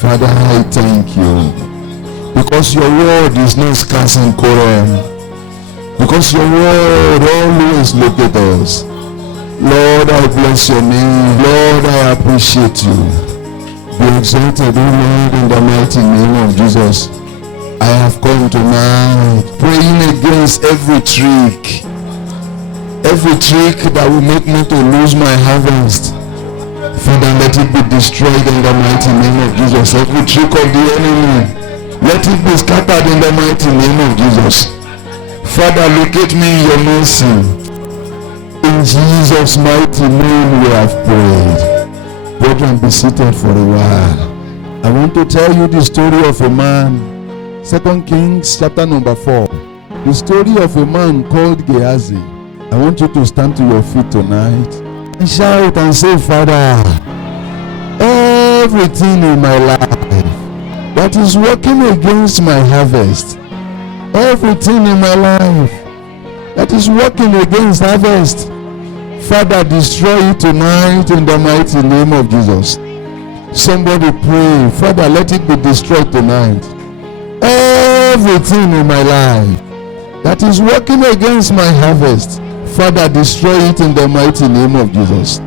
Father, I thank you because your word is not scarce in Quran, because your word always locates us. Lord, I bless your name. Lord, I appreciate you. Be exalted, O Lord, in the mighty name of Jesus. I have come tonight praying against every trick that will make me to lose my harvest. Father, let it be destroyed in the mighty name of Jesus. Every trick of the enemy, let it be scattered in the mighty name of Jesus. Father, locate me in your mercy. In Jesus' mighty name we have prayed. Brethren, be seated for a while. I want to tell you the story of a man. 2 Kings chapter number 4. The story of a man called Gehazi. I want you to stand to your feet tonight and shout and say, Father, everything in my life that is working against my harvest, everything in my life that is working against harvest, Father, destroy it tonight in the mighty name of Jesus. Somebody pray, Father, let it be destroyed tonight. Everything in my life that is working against my harvest, Father, destroy it in the mighty name of Jesus.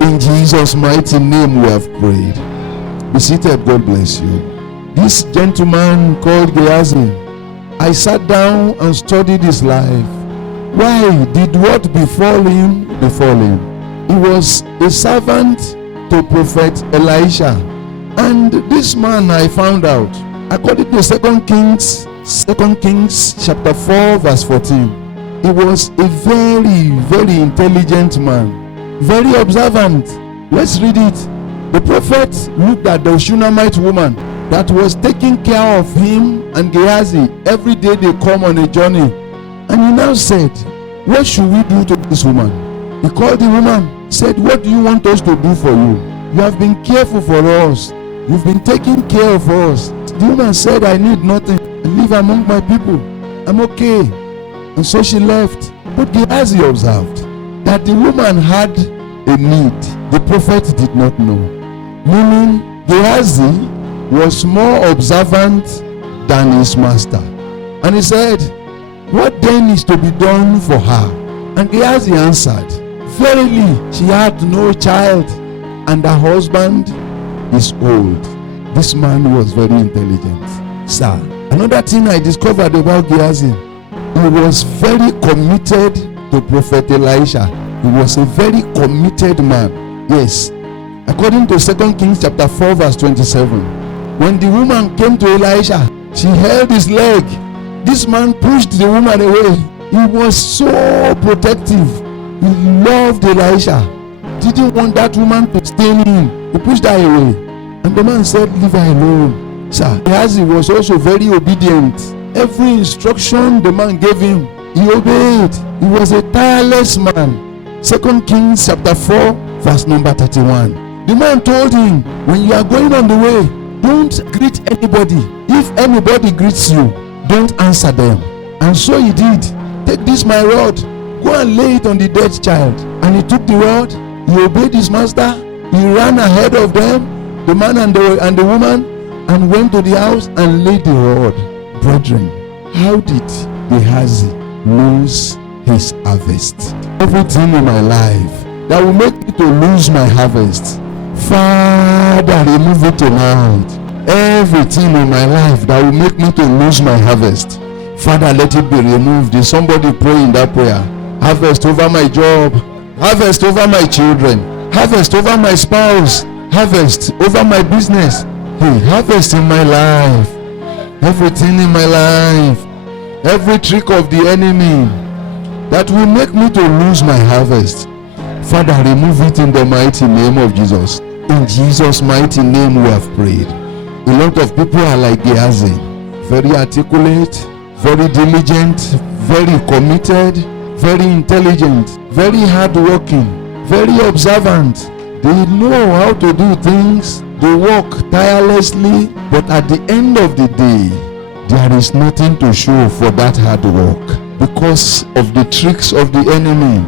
In Jesus' mighty name we have prayed. Be seated, God bless you. This gentleman called Gehazi, I sat down and studied his life. Why did what befall him befall him? He was a servant to Prophet Elisha. And this man, I found out, according to 2 Kings chapter 4 verse 14, he was a very, very intelligent man, very observant. Let's read it. The prophet looked at the Shunammite woman that was taking care of him and Gehazi. Every day they come on a journey. And he now said, what should we do to this woman? He called the woman, said, what do you want us to do for you? You have been careful for us. You've been taking care of us. The woman said, I need nothing. I live among my people. I'm okay. And so she left. But Gehazi observed that the woman had a need. The prophet did not know. Meaning, Gehazi was more observant than his master. And he said, what then is to be done for her? And Gehazi answered, verily, she had no child, and her husband is old. This man was very intelligent. Sir, another thing I discovered about Gehazi, he was very committed to Prophet Elisha. He was a very committed man. Yes. According to 2 Kings chapter 4 verse 27, when the woman came to Elisha, she held his leg. This man pushed the woman away. He was so protective. He loved Elisha. Didn't want that woman to stain him. He pushed her away. And the man said, leave her alone. Sir, Gehazi was also very obedient. Every instruction the man gave him, he obeyed. He was a tireless man. 2 Kings chapter 4 verse number 31. The man told him, when you are going on the way, don't greet anybody. If anybody greets you, don't answer them. And so he did. Take this my rod, go and lay it on the dead child. And he took the rod, he obeyed his master, he ran ahead of them, the man and the woman, and went to the house and laid the rod. Brethren, how did Gehazi lose his harvest? Everything in my life that will make me to lose my harvest, Father, remove it tonight. Everything in my life that will make me to lose my harvest, Father, let it be removed. Is somebody praying that prayer? Harvest over my job, harvest over my children, harvest over my spouse, harvest over my business. Hey, harvest in my life, everything in my life, every trick of the enemy that will make me to lose my harvest, Father, remove it in the mighty name of Jesus. In Jesus' mighty name we have prayed. A lot of people are like Gehazi, very articulate, very diligent, very committed, very intelligent, very hardworking, very observant. They know how to do things. They work tirelessly, but at the end of the day, there is nothing to show for that hard work because of the tricks of the enemy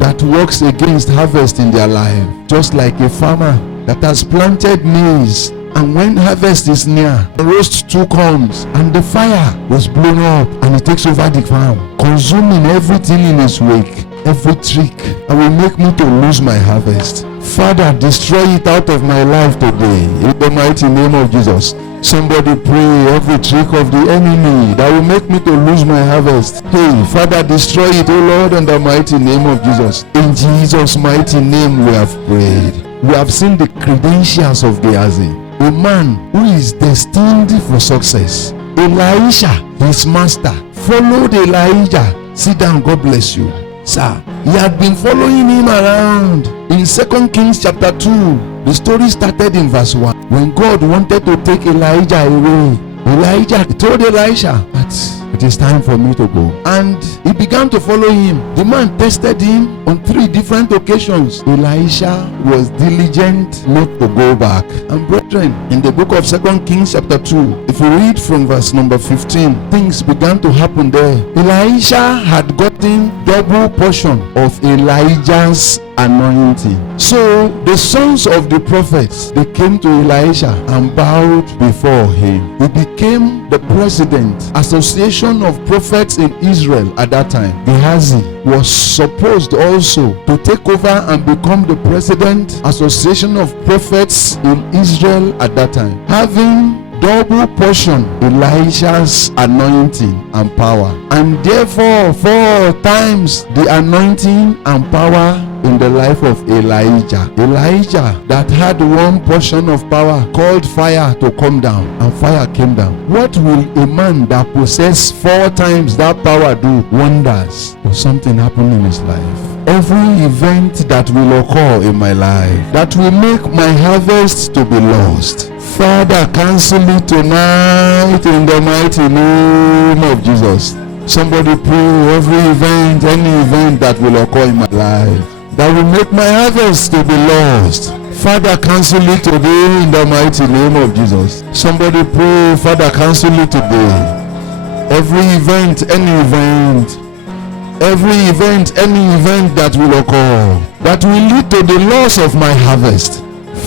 that works against harvest in their life. Just like a farmer that has planted maize And when harvest is near, roast 2 comes, and the fire was blown up, and it takes over the farm, consuming everything in its wake. Every trick that will make me to lose my harvest, Father, destroy it out of my life today, in the mighty name of Jesus. Somebody pray every trick of the enemy that will make me to lose my harvest. Hey, Father, destroy it, O Lord, in the mighty name of Jesus. In Jesus' mighty name we have prayed. We have seen the credentials of Gehazi, a man who is destined for success. Elisha, his master, followed Elijah. Sit down, God bless you. Sir, he had been following him around. In 2 Kings chapter 2, the story started in verse 1. When God wanted to take Elijah away, Elijah told Elisha that it is time for me to go. And he began to follow him. The man tested him on 3 different occasions. Elisha was diligent not to go back. And brethren, in the book of 2 Kings chapter 2, if you read from verse number 15, things began to happen there. Elisha had gotten double portion of Elijah's anointing. So the sons of the prophets, they came to Elisha and bowed before him. He became the president, Association of Prophets in Israel at that time. Gehazi was supposed also to take over and become the president, Association of Prophets in Israel at that time, having double portion Elisha's anointing and power, and therefore 4 times the anointing and power in the life of Elijah. Elijah that had 1 portion of power called fire to come down, and fire came down. What will a man that possesses 4 times that power do? Wonders. Will something happen in his life? Every event that will occur in my life that will make my harvest to be lost, Father, cancel it tonight in the mighty name of Jesus. Somebody pray every event, any event that will occur in my life that will make my harvest to be lost, Father, cancel it today in the mighty name of Jesus. Somebody pray, Father, cancel it today. Every event, any event that will occur that will lead to the loss of my harvest,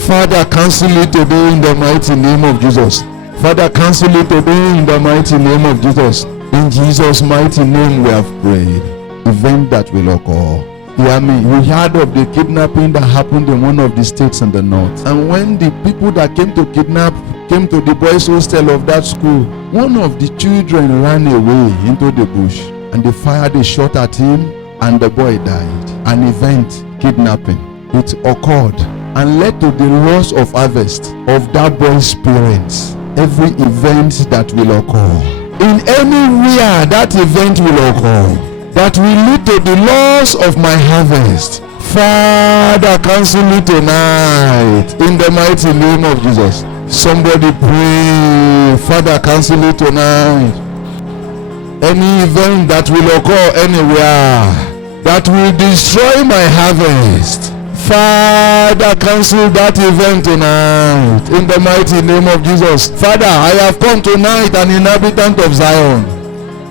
Father, cancel it today in the mighty name of Jesus. Father, cancel it today in the mighty name of Jesus. In Jesus' mighty name we have prayed. Event that will occur. Hear me. You heard of the kidnapping that happened in one of the states in the north. And when the people that came to kidnap came to the boys' hostel of that school, one of the children ran away into the bush, and they fired a shot at him, and the boy died. An event, kidnapping, it occurred and led to the loss of harvest of that boy's parents. Every event that will occur, in anywhere that event will occur, that will lead to the loss of my harvest, Father, cancel it tonight in the mighty name of Jesus. Somebody pray, Father, cancel it tonight. Any event that will occur anywhere that will destroy my harvest, Father, cancel that event tonight in the mighty name of Jesus. Father, I have come tonight, an inhabitant of Zion,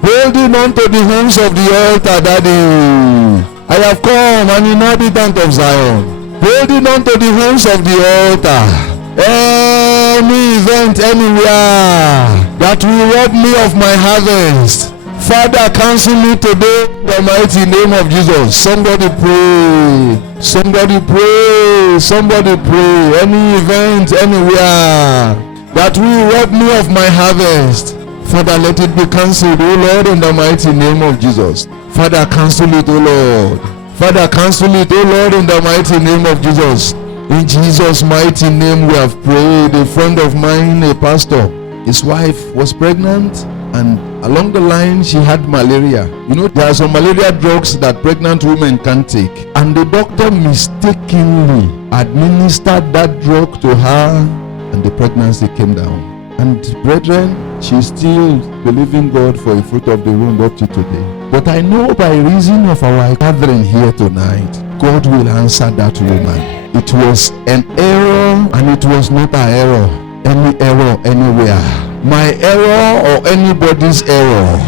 holding on to the horns of the altar, Daddy. I have come, an inhabitant of Zion, holding on to the horns of the altar. Any event anywhere that will rob me of my harvest, Father, cancel it today in the mighty name of Jesus. Somebody pray. Somebody pray. Somebody pray. Any event anywhere that will rob me of my harvest, Father, let it be cancelled, O Lord, in the mighty name of Jesus. Father, cancel it, O Lord. Father, cancel it, O Lord, in the mighty name of Jesus. In Jesus' mighty name we have prayed. A friend of mine, a pastor, his wife was pregnant, and along the line she had malaria. You know, there are some malaria drugs that pregnant women can't take, and the doctor mistakenly administered that drug to her, and the pregnancy came down. And brethren, she's still believing God for a fruit of the womb up to today. But I know by reason of our gathering here tonight, God will answer that woman. It was an error, and it was not an error. Any error anywhere, my error or anybody's error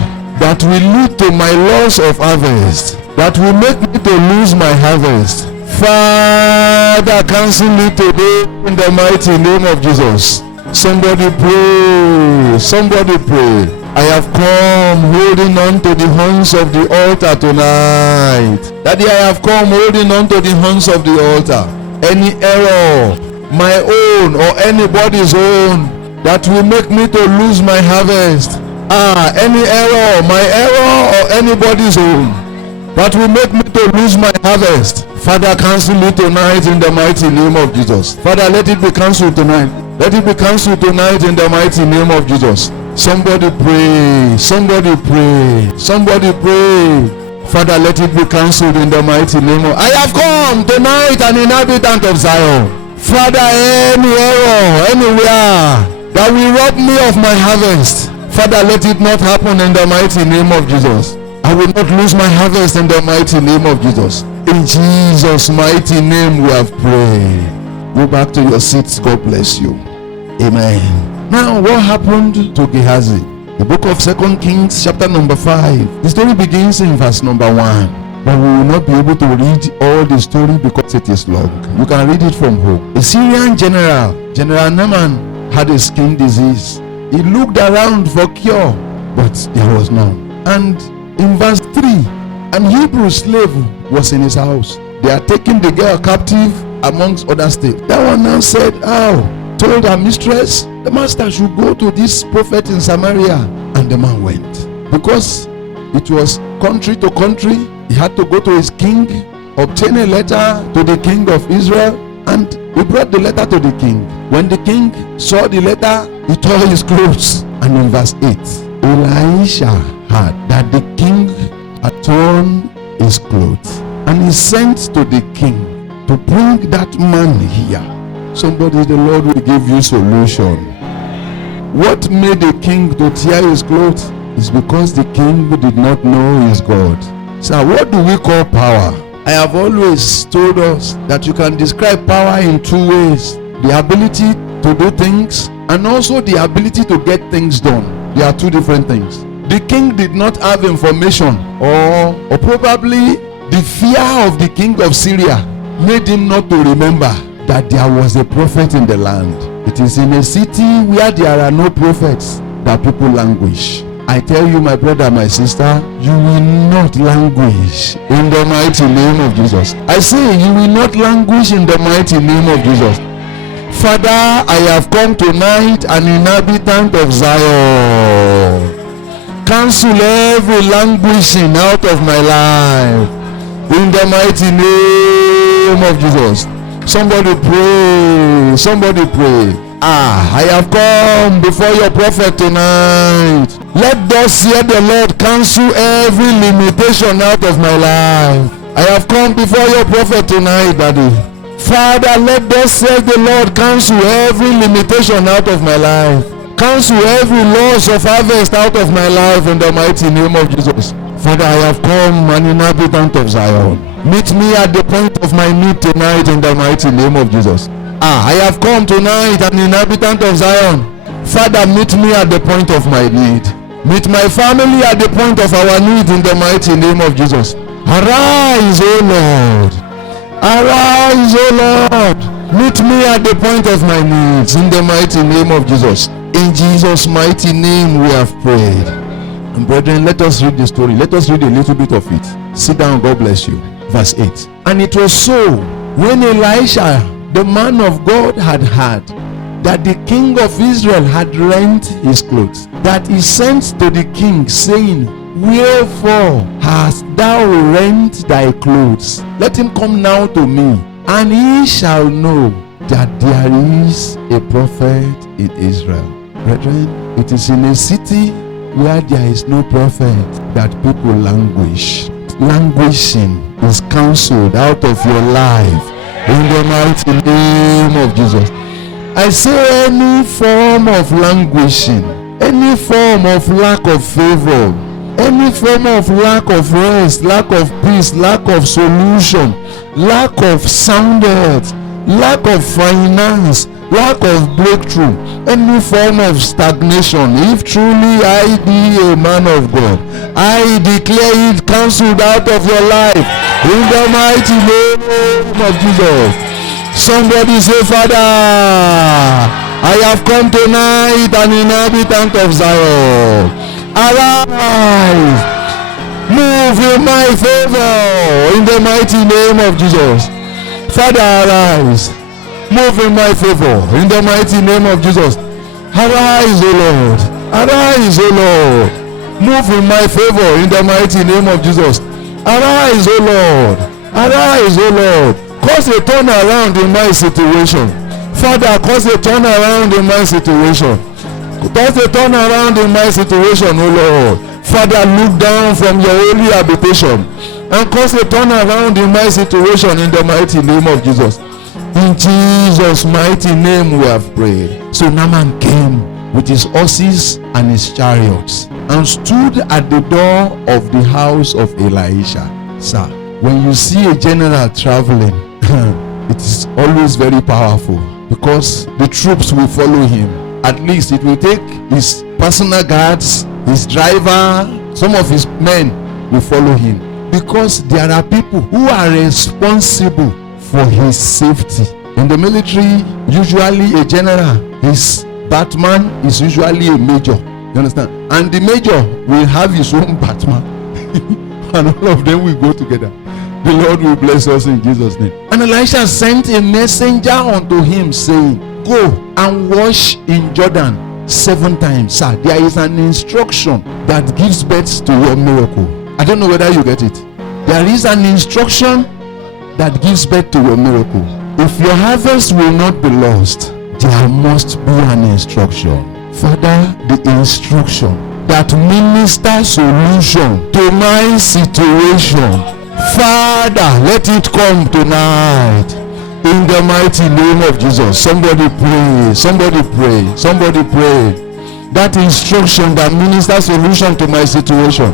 that will lead to my loss of harvest, that will make me to lose my harvest, Father, cancel it today in the mighty name of Jesus. Somebody pray. Somebody pray. I have come holding on to the horns of the altar tonight. Daddy, I have come holding on to the horns of the altar. Any error, my own or anybody's own, that will make me to lose my harvest. Any error, my error or anybody's own, that will make me to lose my harvest. Father, cancel it tonight in the mighty name of Jesus. Father, let it be cancelled tonight. Let it be cancelled tonight in the mighty name of Jesus. Somebody pray. Somebody pray. Somebody pray. Father, let it be cancelled in the mighty name of... I have come tonight, an inhabitant of Zion. Father, any error, anywhere that will rob me of my harvest, Father, let it not happen in the mighty name of Jesus. I will not lose my harvest in the mighty name of Jesus. In Jesus' mighty name we have prayed. Go back to your seats. God bless you. Amen. Now, what happened to Gehazi? The book of 2 Kings, chapter number 5. The story begins in verse number 1. But we will not be able to read all the story because it is long. You can read it from home. A Syrian general, General Naaman, had a skin disease. He looked around for cure, but there was none. And in verse 3, an Hebrew slave was in his house. They are taking the girl captive amongst other states. That one now said, told her mistress, the master should go to this prophet in Samaria. And the man went. Because it was country to country, he had to go to his king, obtain a letter to the king of Israel, and he brought the letter to the king. When the king saw the letter, he tore his clothes. And in verse 8, Elisha heard that the king had torn his clothes, and he sent to the king to bring that man here. Somebody, the Lord will give you solution. What made the king to tear his clothes is because the king did not know his God. So what do we call power? I have always told us that you can describe power in two ways: the ability to do things and also the ability to get things done. They are two different things. The king did not have information, or probably the fear of the king of Syria made him not to remember that there was a prophet in the land. It is in a city where there are no prophets that people languish. I tell you, my brother, my sister, you will not languish in the mighty name of Jesus. I say you will not languish in the mighty name of Jesus. Father, I have come tonight, an inhabitant of Zion. Cancel every languishing out of my life in the mighty name of Jesus. Somebody pray. Somebody pray. I have come before your prophet tonight. Let thus hear the Lord cancel every limitation out of my life. I have come before your prophet tonight, Daddy. Father, let thus hear the Lord cancel every limitation out of my life. Cancel every loss of harvest out of my life in the mighty name of Jesus. Father, I have come, an inhabitant of Zion. Meet me at the point of my need tonight in the mighty name of Jesus. I have come tonight, an inhabitant of Zion. Father, meet me at the point of my need. Meet my family at the point of our need in the mighty name of Jesus. Arise, O Lord. Arise, O Lord. Meet me at the point of my needs in the mighty name of Jesus. In Jesus' mighty name we have prayed. And brethren, let us read the story. Let us read a little bit of it. Sit down, God bless you. Verse 8. And it was so, when Elisha, the man of God, had heard that the king of Israel had rent his clothes, that he sent to the king, saying, Wherefore hast thou rent thy clothes? Let him come now to me, and he shall know that there is a prophet in Israel. Brethren, it is in a city where there is no prophet that people languish. Languishing is cancelled out of your life in the mighty name of Jesus. I say any form of languishing, any form of lack of favor, any form of lack of rest, lack of peace, lack of solution, lack of sound health, lack of finance, lack of breakthrough, any form of stagnation, if truly I be a man of God, I declare it cancelled out of your life in the mighty name of Jesus. Somebody say, Father, I have come tonight, an inhabitant of Zion. Arise, move in my favor in the mighty name of Jesus. Father, arise, move in my favor in the mighty name of Jesus. Arise, O Lord, arise, O Lord, move in my favor in the mighty name of Jesus. Arise, O Lord, arise, O Lord, cause a turnaround in my situation. Father, cause a turnaround in my situation. Cause a turnaround in my situation, O Lord. Father, look down from your holy habitation and cause a turnaround in my situation in the mighty name of Jesus. In Jesus' mighty name we have prayed. So Naaman came with his horses and his chariots and stood at the door of the house of Elisha. Sir, when you see a general traveling, it is always very powerful, because the troops will follow him. At least it will take his personal guards, his driver, some of his men will follow him, because there are people who are responsible for his safety. In the military, usually a general, his Batman is usually a major. You understand? And the major will have his own Batman and all of them will go together. The Lord will bless us in Jesus' name. And Elisha sent a messenger unto him, saying, go and wash in Jordan 7 times. Sir, there is an instruction that gives birth to your miracle. I don't know whether you get it. There is an instruction that gives birth to your miracle. If your harvest will not be lost, there must be an instruction. Father, the instruction that ministers solution to my situation, Father, let it come tonight in the mighty name of Jesus. Somebody pray, somebody pray, somebody pray. That instruction that ministers solution to my situation,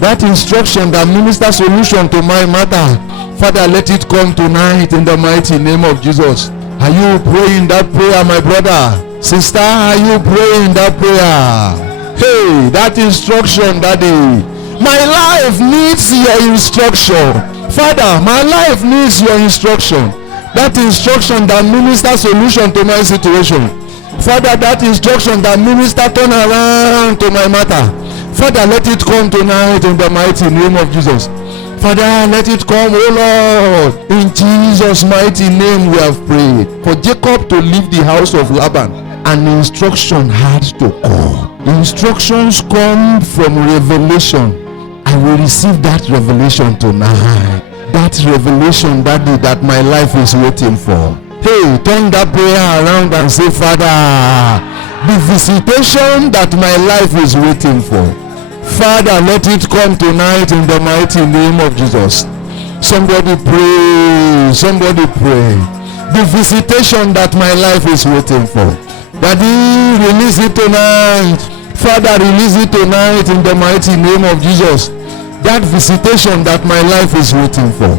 that instruction that ministers solution to my matter, Father, let it come tonight in the mighty name of Jesus. Are you praying that prayer, my brother? Sister, are you praying that prayer? Hey, that instruction, Daddy. My life needs your instruction. Father, my life needs your instruction. That instruction that ministers solution to my situation. Father, that instruction that ministers turn around to my matter. Father, let it come tonight in the mighty name of Jesus. Father, let it come, oh Lord. In Jesus' mighty name we have prayed. For Jacob to leave the house of Laban, an instruction had to come. The instructions come from revelation. I will receive that revelation tonight. That revelation, Daddy, that my life is waiting for. Hey, turn that prayer around and say, Father, the visitation that my life is waiting for, Father, let it come tonight in the mighty name of Jesus. Somebody pray, somebody pray. The visitation that my life is waiting for, Daddy, release it tonight. Father, release it tonight in the mighty name of Jesus. That visitation that my life is waiting for.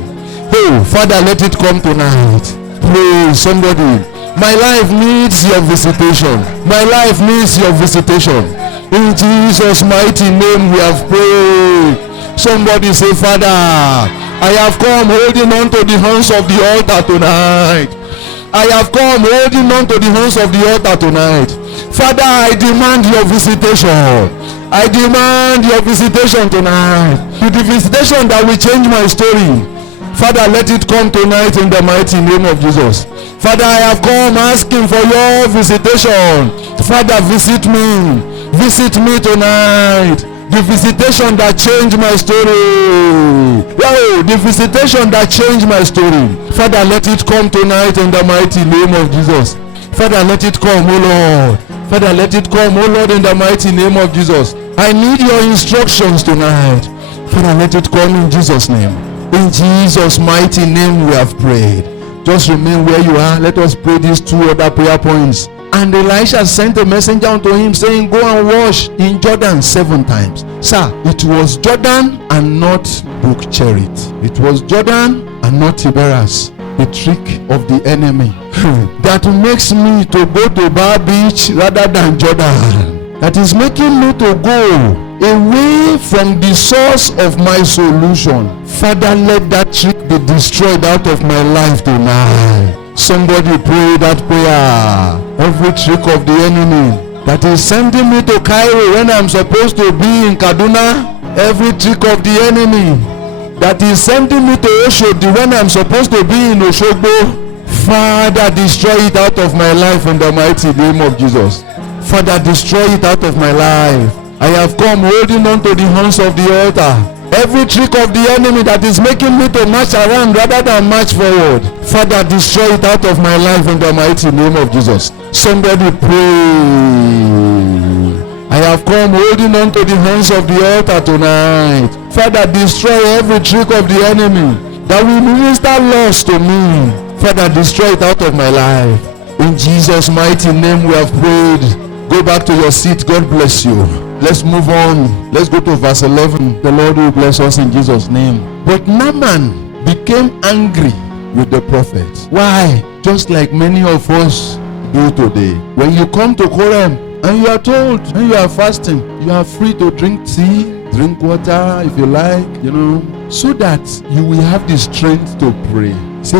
Oh, Father, let it come tonight. Pray, somebody. My life needs your visitation. My life needs your visitation. In Jesus' mighty name we have prayed. Somebody say, Father, I have come holding on to the horns of the altar tonight. I have come holding on to the horns of the altar tonight. Father, I demand your visitation. I demand your visitation tonight. The visitation that will change my story. Father, let it come tonight in the mighty name of Jesus. Father, I have come asking for your visitation. Father, visit me. Visit me tonight. The visitation that changed my story. Yo, the visitation that changed my story. Father, let it come tonight in the mighty name of Jesus. Father, let it come, oh Lord. Father, let it come, oh Lord, in the mighty name of Jesus. I need your instructions tonight. Father, let it come in Jesus' name. In Jesus' mighty name we have prayed. Just remain where you are. Let us pray these 2 other prayer points. And Elisha sent a messenger unto him, saying, go and wash in Jordan 7 times. Sir, it was Jordan and not Brook Cherith. It was Jordan and not Tiberias. The trick of the enemy that makes me to go to Bar Beach rather than Jordan. That is making me to go away from the source of my solution. Father, let that trick be destroyed out of my life tonight. Somebody pray that prayer. Every trick of the enemy that is sending me to Cairo when I'm supposed to be in Kaduna. Every trick of the enemy that is sending me to Oshodi when I'm supposed to be in Oshogbo. Father, destroy it out of my life in the mighty name of Jesus. Father, destroy it out of my life. I have come holding on to the horns of the altar. Every trick of the enemy that is making me to march around rather than march forward. Father, destroy it out of my life in the mighty name of Jesus. Somebody pray. I have come holding on to the horns of the altar tonight. Father, destroy every trick of the enemy that will minister loss to me. Father, destroy it out of my life. In Jesus' mighty name we have prayed. Go back to your seat. God bless you. Let's move on. Let's go to verse 11. The Lord will bless us in Jesus' name. But Naaman became angry with the prophet. Why? Just like many of us do today. When you come to Korem and you are told, when you are fasting, you are free to drink tea, drink water if you like, so that you will have the strength to pray. Say,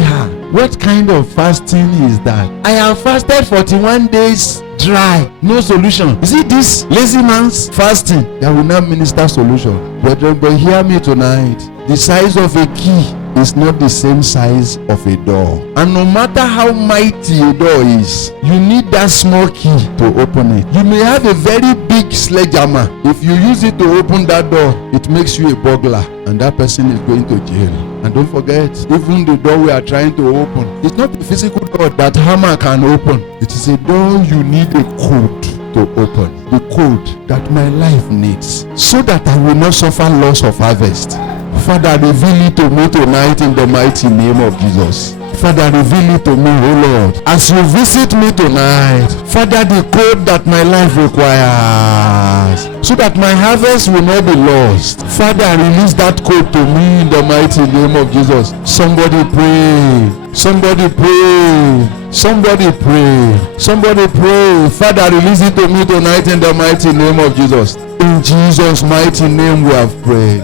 what kind of fasting is that? I have fasted 41 days dry, no solution. Is it this lazy man's fasting that will not minister solution? But hear me tonight. The size of a key is not the same size of a door. And no matter how mighty a door is, you need that small key to open it. You may have a very big sledgehammer. If you use it to open that door, it makes you a burglar, and that person is going to jail. And don't forget, even the door we are trying to open, it's not a physical door that hammer can open. It is a door you need a code to open. The code that my life needs, so that I will not suffer loss of harvest. Father, reveal it to me tonight in the mighty name of Jesus. Father, reveal it to me, oh Lord. As you visit me tonight, Father, the code that my life requires, so that my harvest will not be lost. Father, release that code to me in the mighty name of Jesus. Somebody pray. Somebody pray. Somebody pray. Somebody pray. Father, release it to me tonight in the mighty name of Jesus. In Jesus' mighty name we have prayed.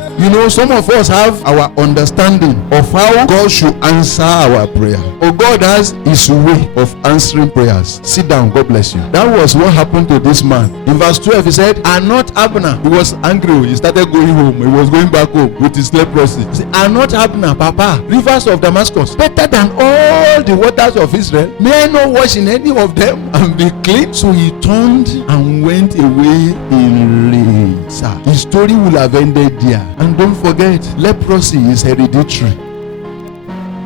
Some of us have our understanding of how God should answer our prayer. Oh, God has his way of answering prayers. Sit down, God bless you. That was what happened to this man. In verse 12 he said, "Are not Abner?" He was angry. He started going home. He was going back home with his leprosy. He said, "Are not Abner, Papa, rivers of Damascus, better than all the waters of Israel? May I not wash in any of them and be clean?" So he turned and went away in rage. His story will have ended there. And don't forget, leprosy is hereditary.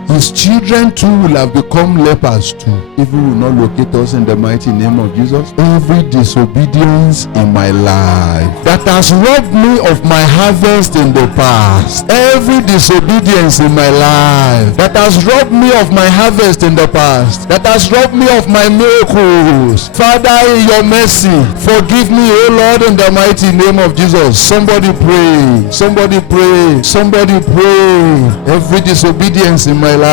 His children too will have become lepers too. Evil will not locate us in the mighty name of Jesus. Every disobedience in my life that has robbed me of my harvest in the past, every disobedience in my life that has robbed me of my harvest in the past, that has robbed me of my miracles, Father, in your mercy, forgive me, oh Lord, in the mighty name of Jesus. Somebody pray. Somebody pray. Somebody pray. Every disobedience in my life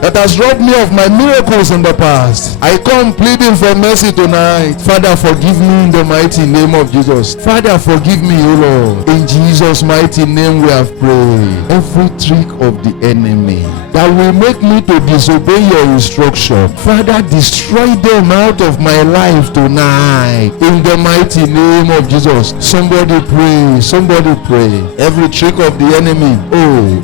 that has robbed me of my miracles in the past, I come pleading for mercy tonight. Father, forgive me in the mighty name of Jesus. Father, forgive me, O Lord. In Jesus' mighty name we have prayed. Every trick of the enemy that will make me to disobey your instruction, Father, destroy them out of my life tonight in the mighty name of Jesus. Somebody pray. Somebody pray. Every trick of the enemy,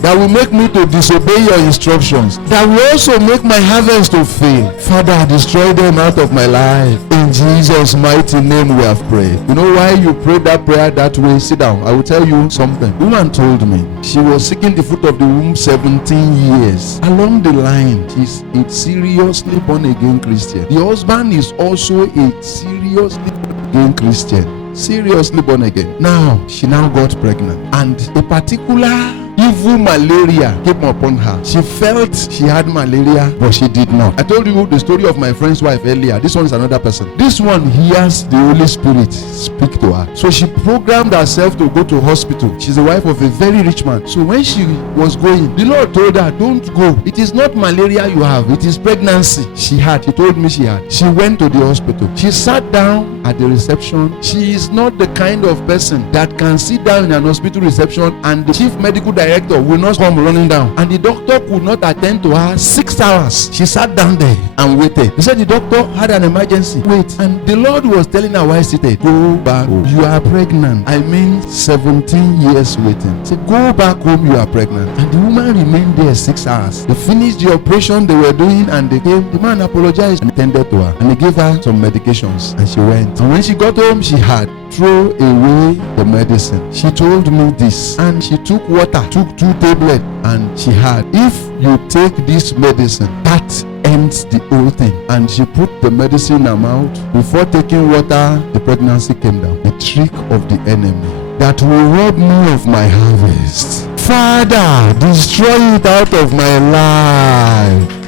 that will make me to disobey your instructions, that will also make my harvest to fail, Father, destroy them out of my life. In Jesus' mighty name we have prayed. You know why you prayed that prayer that way? Sit down. I will tell you something. A woman told me she was seeking the fruit of the womb 17 years. Along the line, she's a seriously born again Christian. The husband is also a seriously born again Christian. Seriously born again. Now, she now got pregnant. And a particular evil malaria came upon her. She felt she had malaria, but she did not. I told you the story of my friend's wife earlier. This one is another person. This one hears the Holy Spirit speak to her. So she programmed herself to go to hospital. She's the wife of a very rich man. So when she was going, the Lord told her, don't go. It is not malaria you have. It is pregnancy she had. He told me she had. She went to the hospital. She sat down at the reception. She is not the kind of person that can sit down in an hospital reception and the chief medical director will not come running down. And the doctor could not attend to her 6 hours. She sat down there and waited. He said the doctor had an emergency. Wait. And the Lord was telling her while seated, go back home. You are pregnant. I mean 17 years waiting. Say, go back home, you are pregnant. And the woman remained there 6 hours. They finished the operation they were doing and they came. The man apologized and attended to her. And he gave her some medications and she went. And when she got home, she had throw away the medicine. She told me this, and she took water, took 2 tablets, and she had, if you take this medicine, that ends the whole thing. And she put the medicine in her mouth. Before taking water, the pregnancy came down. The trick of the enemy that will rob me of my harvest. Father, destroy it out of my life.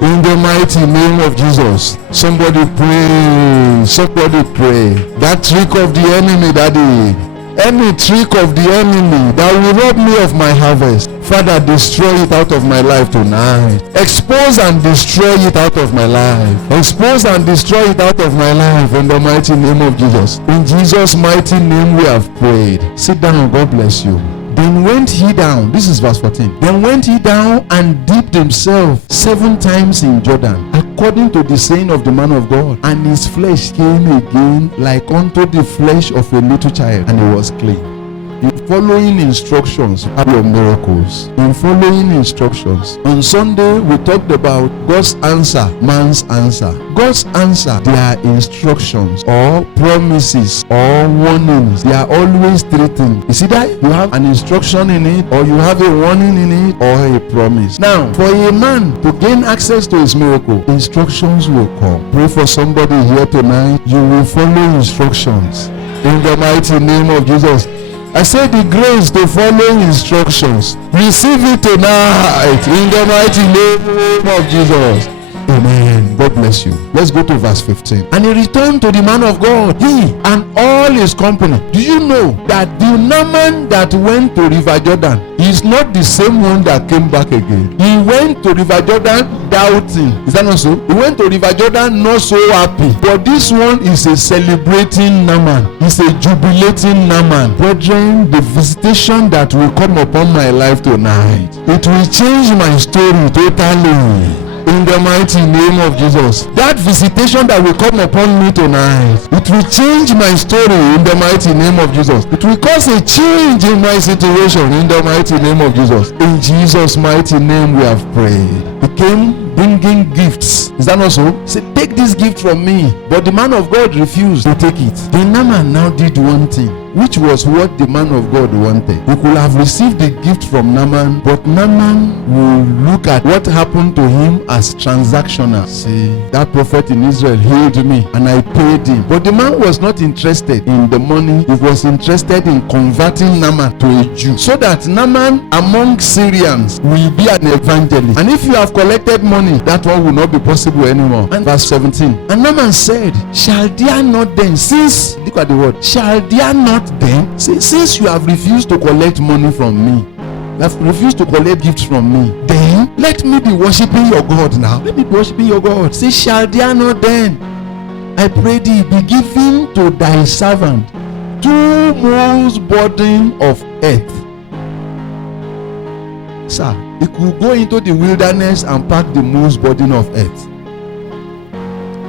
In the mighty name of Jesus. Somebody pray. Somebody pray. That trick of the enemy, Daddy. Any trick of the enemy that will rob me of my harvest. Father, destroy it out of my life tonight. Expose and destroy it out of my life. Expose and destroy it out of my life in the mighty name of Jesus. In Jesus' mighty name we have prayed. Sit down. God bless you. Then went he down, this is verse 14. Then went he down and dipped himself 7 times in Jordan, according to the saying of the man of God. And his flesh came again like unto the flesh of a little child, and he was clean. In following instructions are your miracles. In following instructions. On Sunday, we talked about God's answer, man's answer. God's answer, they are instructions or promises or warnings. They are always 3 things. You see that? You have an instruction in it, or you have a warning in it, or a promise. Now, for a man to gain access to his miracle, instructions will come. Pray for somebody here tonight. You will follow instructions. In the mighty name of Jesus. I said the grace to follow instructions. Receive it tonight in the mighty name of Jesus. Amen. God bless you. Let's go to verse 15. And he returned to the man of God, he and all his company. Do you know that the Naaman that went to River Jordan is not the same one that came back again? He went to River Jordan doubting. Is that not so? He went to River Jordan not so happy. But this one is a celebrating Naaman. He's a jubilating Naaman. Brethren, the visitation that will come upon my life tonight, it will change my story totally. In the mighty name of Jesus. That visitation that will come upon me tonight, it will change my story in the mighty name of Jesus. It will cause a change in my situation in the mighty name of Jesus. In Jesus' mighty name we have prayed. He came bringing gifts. Is that not so? Say, take this gift from me. But the man of God refused to take it. The Naaman now did one thing, which was what the man of God wanted. He could have received the gift from Naaman, but Naaman will look at what happened to him as transactional. See, that prophet in Israel healed me and I paid him. But the man was not interested in the money. He was interested in converting Naaman to a Jew, so that Naaman among Syrians will be an evangelist. And if you have collected money, that one will not be possible anymore. And verse 17. And Naaman said, shall there not then, since, look at the word, shall there not then, since you have refused to collect money from me, you have refused to collect gifts from me, then let me be worshiping your God now. Let me be worshiping your God. Say, shall there not then, I pray thee, be given to thy servant 2 moles burden of earth. Sir, he could go into the wilderness and pack the moles burden of earth.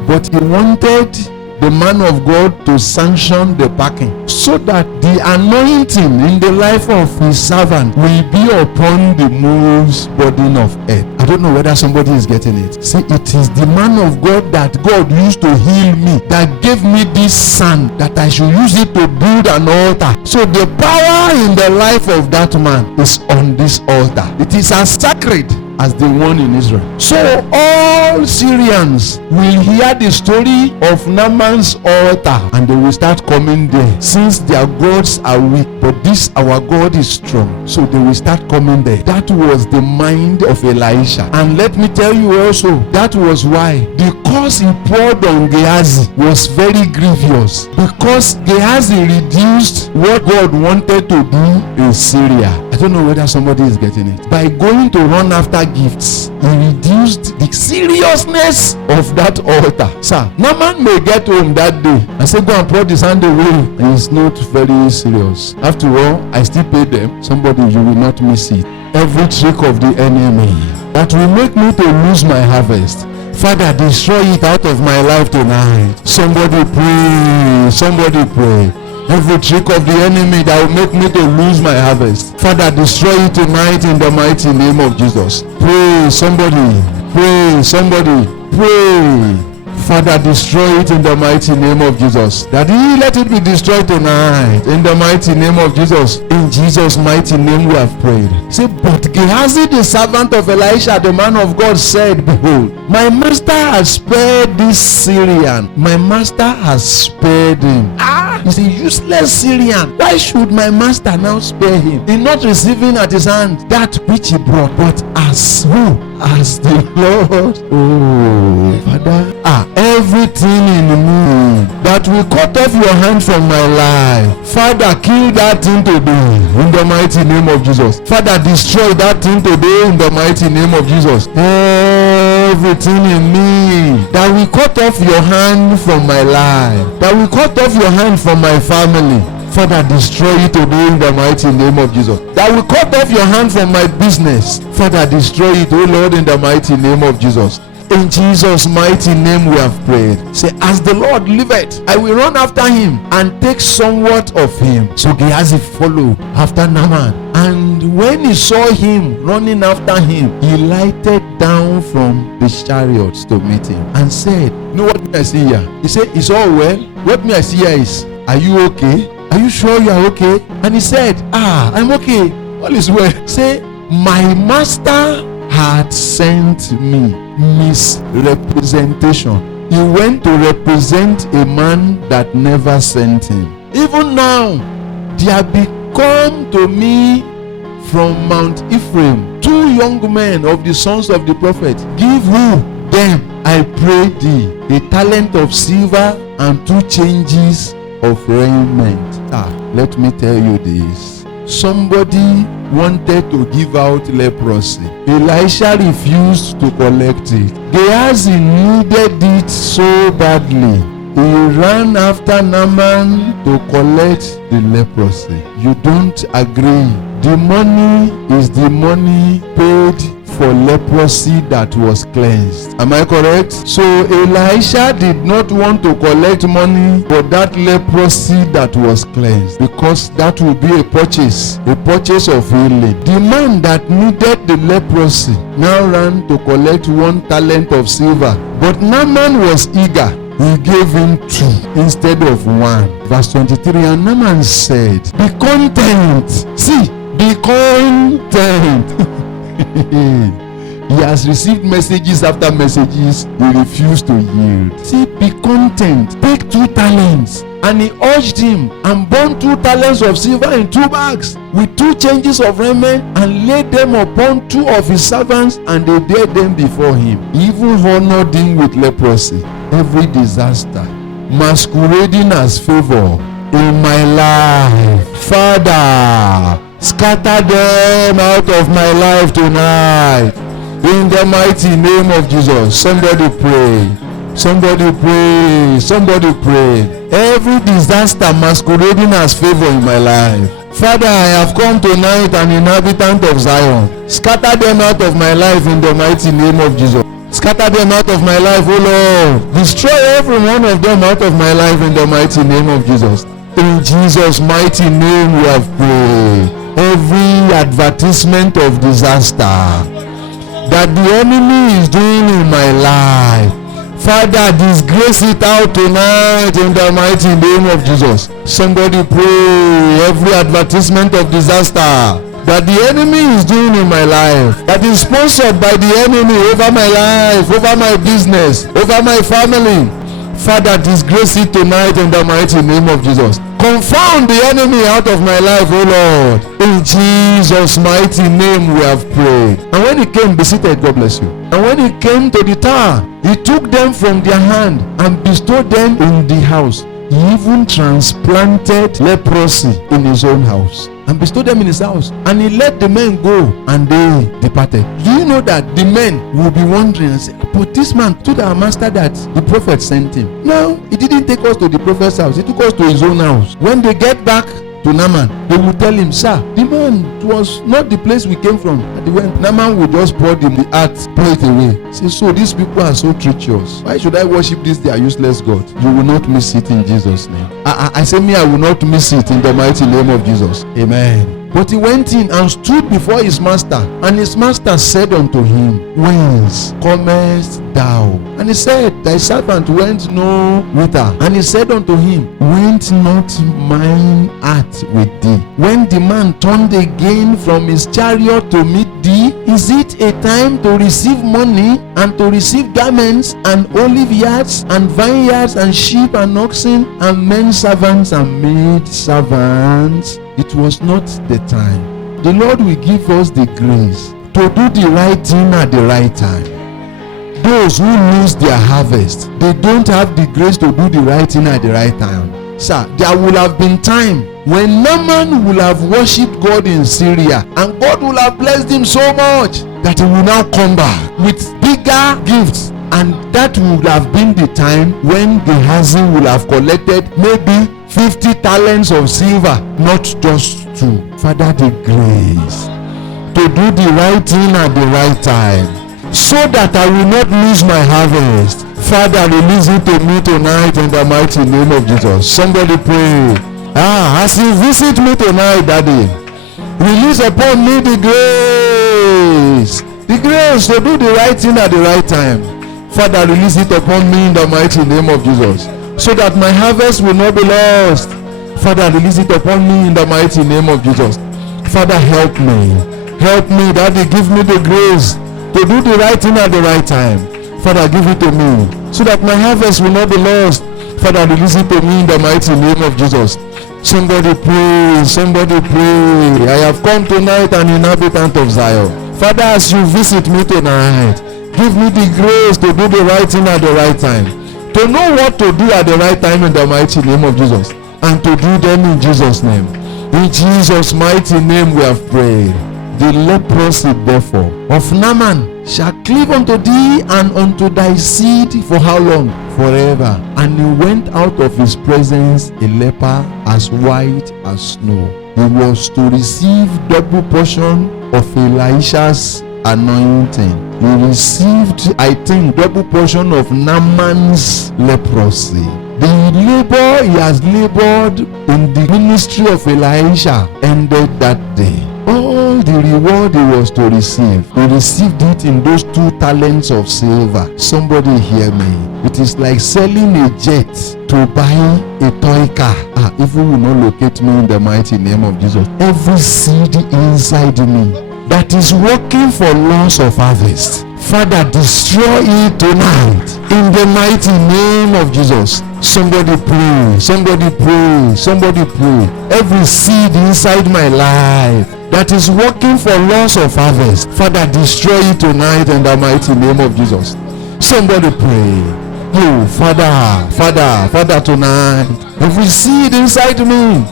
But he wanted the man of God to sanction the packing, so that the anointing in the life of his servant will be upon the moles burden of earth. I don't know whether somebody is getting it. See, it is the man of God that God used to heal me, that gave me this sand, that I should use it to build an altar. So the power in the life of that man is on this altar. It is as sacred as the one in Israel. So all Syrians will hear the story of Naaman's altar and they will start coming there, since their gods are weak, but this our God is strong. So they will start coming there. That was the mind of Elisha. And let me tell you also, that was why the curse he poured on Gehazi was very grievous, because Gehazi reduced what God wanted to do in Syria. I don't know whether somebody is getting it. By going to run after gifts, he reduced the seriousness of that altar. Sir, Naaman may get home that day and say, go and pour the sand away. And it's not very serious. After all, I still pay them. Somebody, you will not miss it. Every trick of the enemy that will make me to lose my harvest, Father, destroy it out of my life tonight. Somebody pray. Somebody pray. Every trick of the enemy that will make me to lose my harvest, Father, destroy it tonight in the mighty name of Jesus. Pray, somebody. Pray, somebody. Pray. Father, destroy it in the mighty name of Jesus. Daddy, let it be destroyed tonight in the mighty name of Jesus. In Jesus' mighty name we have prayed. Say, but Gehazi, the servant of Elisha, the man of God, said, behold, my master has spared this Syrian. My master has spared him. He's a useless Syrian. Why should my master now spare him? In not receiving at his hand that which he brought, but as who? As the Lord. Oh, Father. Everything in me that will cut off your hand from my life, Father, kill that thing today in the mighty name of Jesus. Father, destroy that thing today in the mighty name of Jesus. Everything in me that will cut off your hand from my life, that will cut off your hand from my family, Father, destroy it today in the mighty name of Jesus. That will cut off your hand from my business, Father, destroy it, oh Lord, in the mighty name of Jesus. In Jesus' mighty name we have prayed. Say, as the Lord liveth, I will run after him and take somewhat of him. So Gehazi followed after Naaman. And when he saw him running after him, he lighted down from the chariots to meet him and said, you know what I see here? He said, it's all well. What me I see here is, are you okay? Are you sure you are okay? And he said, I'm okay. All is well. Say, my master had sent me. Misrepresentation. He went to represent a man that never sent him. Even now, there become to me from Mount Ephraim 2 young men of the sons of the prophet. Give who? Them, I pray thee, a talent of silver and 2 changes of raiment. Let me tell you this. Somebody wanted to give out leprosy. Elisha refused to collect it. Gehazi needed it so badly. He ran after Naaman to collect the leprosy. You don't agree. The money is the money paid for leprosy that was cleansed. Am I correct? So Elisha did not want to collect money for that leprosy that was cleansed, because that would be a purchase of healing. The man that needed the leprosy now ran to collect 1 talent of silver, but Naaman was eager. He gave him 2 instead of 1. Verse 23, and Naaman said, be content. See, be content. He has received messages after messages. He refused to yield. See, be content. Take 2 talents. And he urged him and bound 2 talents of silver in 2 bags with 2 changes of raiment, and laid them upon 2 of his servants, and they bare them before him. He even honored him with leprosy. Every disaster masquerading as favor in my life, Father, scatter them out of my life tonight in the mighty name of Jesus. Somebody pray. Somebody pray. Somebody pray. Every disaster masquerading as favor in my life, Father, I have come tonight, an inhabitant of Zion. Scatter them out of my life in the mighty name of Jesus. Scatter them out of my life, O Lord. Destroy every one of them out of my life in the mighty name of Jesus. In Jesus' mighty name we have prayed. Every advertisement of disaster that the enemy is doing in my life, Father, disgrace it out tonight in the mighty name of Jesus. Somebody pray. Every advertisement of disaster that the enemy is doing in my life, that is sponsored by the enemy over my life, over my business, over my family, Father, disgrace it tonight in the mighty name of Jesus. Confound the enemy out of my life, O Lord. In Jesus' mighty name we have prayed. And when he came, be seated, God bless you. And when he came to the tower, he took them from their hand and bestowed them in the house. He even transplanted leprosy in his own house. and bestowed them in his house. And he let the men go, and they departed. Do you know that the men will be wondering and say, but this man told our master that the prophet sent him. No, he didn't take us to the prophet's house. He took us to his own house. When they get back to Naaman, they will tell him, sir, the man, it was not the place we came from. And they went, Naaman will just pour the earth, pour it away. Say, so these people are so treacherous. Why should I worship this their useless God? You will not miss it in Jesus' name. I say, me, I will not miss it in the mighty name of Jesus. Amen. But he went in and stood before his master, and his master said unto him, whence comest thou? And he said, thy servant went no whither. And he said unto him, went not mine heart with thee, when the man turned again from his chariot to meet thee? Is it a time to receive money, and to receive garments, and olive yards, and vineyards, and sheep, and oxen, and men servants, and maid servants? It was not the time. The Lord will give us the grace to do the right thing at the right time. Those who lose their harvest, they don't have the grace to do the right thing at the right time. Sir, there will have been time when Naaman will have worshipped God in Syria, and God will have blessed him so much that he will now come back with bigger gifts. And that would have been the time when Gehazi will have collected maybe 50 talents of silver, not just 2. Father, the grace to do the right thing at the right time, so that I will not lose my harvest. Father, release it to me tonight in the mighty name of Jesus. Somebody pray. As you visit me tonight, Daddy, release upon me the grace to do the right thing at the right time. Father, release it upon me in the mighty name of Jesus, so that my harvest will not be lost. Father, release it upon me in the mighty name of Jesus. Father, help me, Daddy, give me the grace to do the right thing at the right time. Father, give it to me, so that my harvest will not be lost. Father, release it to me in the mighty name of Jesus. Somebody pray, I have come tonight, an inhabitant of Zion. Father, as you visit me tonight, give me the grace to do the right thing at the right time, to know what to do at the right time in the mighty name of Jesus, and to do them in Jesus' name. In Jesus' mighty name we have prayed. The leprosy therefore of Naaman shall cleave unto thee and unto thy seed for how long? Forever. And he went out of his presence a leper as white as snow. He was to receive double portion of Elisha's anointing. He received, I think, double portion of Naaman's leprosy. The labor he has labored in the ministry of Elisha ended that day. All the reward he was to receive, he received it in those 2 talents of silver. Somebody hear me. It is like selling a jet to buy a toy car. Evil will not locate me in the mighty name of Jesus. Every seed inside me that is working for loss of harvest, Father, destroy it tonight in the mighty name of Jesus. Somebody pray. Every seed inside my life that is working for loss of harvest, Father, destroy it tonight in the mighty name of Jesus. Somebody pray. You, Father, tonight, every seed inside me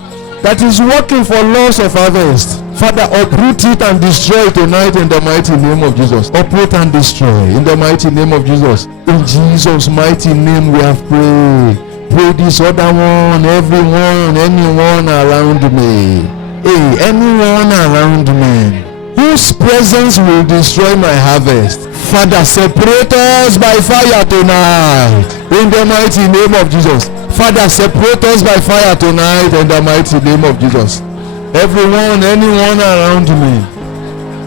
that is working for loss of harvest, Father, uproot it and destroy it tonight in the mighty name of Jesus. Uproot and destroy in the mighty name of Jesus. In Jesus' mighty name we have prayed. Pray this other one, everyone, anyone around me. Hey, anyone around me whose presence will destroy my harvest. Father, separate us by fire tonight in the mighty name of Jesus. Father, separate us by fire tonight in the mighty name of Jesus. Everyone, anyone around me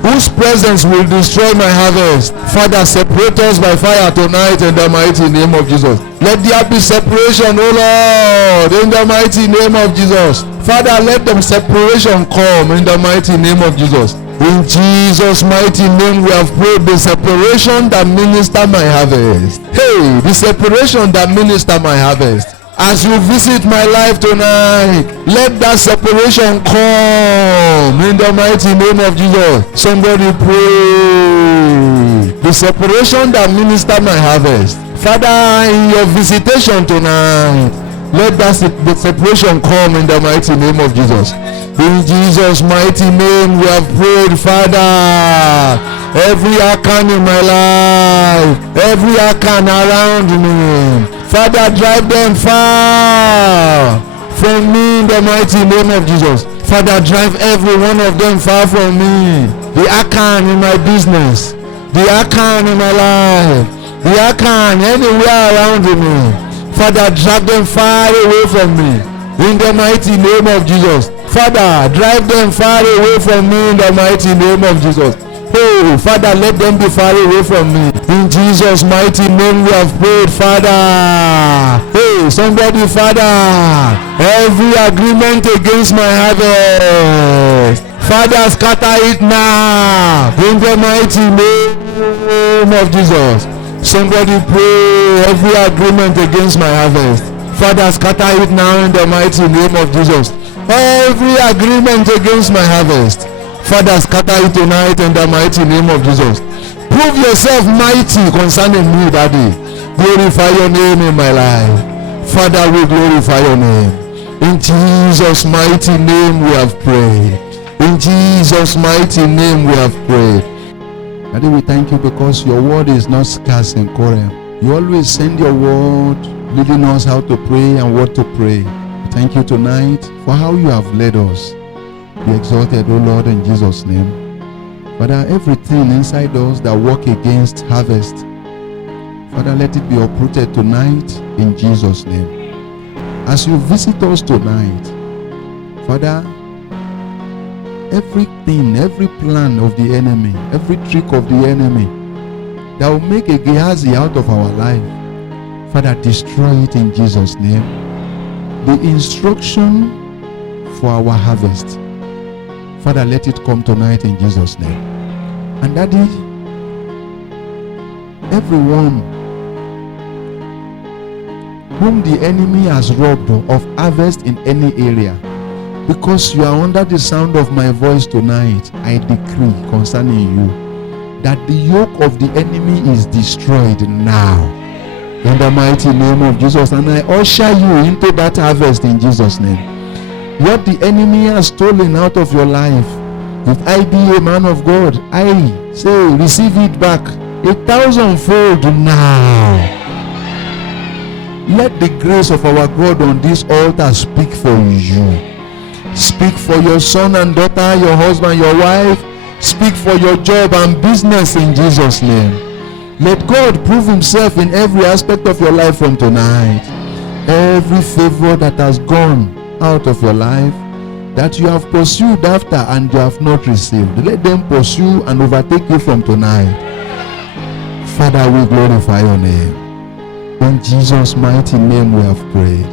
whose presence will destroy my harvest, Father, separate us by fire tonight in the mighty name of Jesus. Let there be separation, O Lord, in the mighty name of Jesus. Father, let the separation come in the mighty name of Jesus. In Jesus' mighty name we have prayed. The separation that minister my harvest. Hey, the separation that minister my harvest. As you visit my life tonight, let that separation come in the mighty name of Jesus. Somebody pray. The separation that minister my harvest. Father, in your visitation tonight, let that the separation come in the mighty name of Jesus. In Jesus' mighty name we have prayed, Father. Every arcan in my life, every arcan around me, Father, drive them far from me in the mighty name of Jesus. Father, drive every one of them far from me. The arcan in my business, the arcan in my life, the arcan anywhere around me, Father, drive them far away from me in the mighty name of Jesus. Father, drive them far away from me in the mighty name of Jesus. Oh, Father, let them be far away from me. In Jesus' mighty name we have prayed, Father. Hey, somebody, Father, every agreement against my harvest, Father, scatter it now in the mighty name of Jesus. Somebody pray, every agreement against my harvest, Father, scatter it now in the mighty name of Jesus. Every agreement against my harvest, Father, scatter it tonight in the mighty name of Jesus. Prove yourself mighty concerning me, Daddy. Glorify your name in my life. Father, we glorify your name. In Jesus' mighty name we have prayed. In Jesus' mighty name we have prayed. Daddy, we thank you because your word is not scarce in Korem. You always send your word, leading us how to pray and what to pray. Thank you tonight for how you have led us. Be exalted, O Lord, in Jesus' name. Father, everything inside us that work against harvest, Father, let it be uprooted tonight in Jesus' name. As you visit us tonight, Father, everything, every plan of the enemy, every trick of the enemy that will make a Gehazi out of our life, Father, destroy it in Jesus' name. The instruction for our harvest, Father, let it come tonight in Jesus' name. And Daddy, everyone whom the enemy has robbed of harvest in any area, because you are under the sound of my voice tonight, I decree concerning you that the yoke of the enemy is destroyed now in the mighty name of Jesus, and I usher you into that harvest in Jesus' name. What the enemy has stolen out of your life, if I be a man of God, I say receive it back 1,000-fold now. Let the grace of our God on this altar speak for you. Speak for your son and daughter, your husband, your wife. Speak for your job and business in Jesus' name. Let God prove himself in every aspect of your life from tonight. Every favor that has gone out of your life, that you have pursued after and you have not received, let them pursue and overtake you from tonight. Father, we glorify your name. In Jesus' mighty name we have prayed.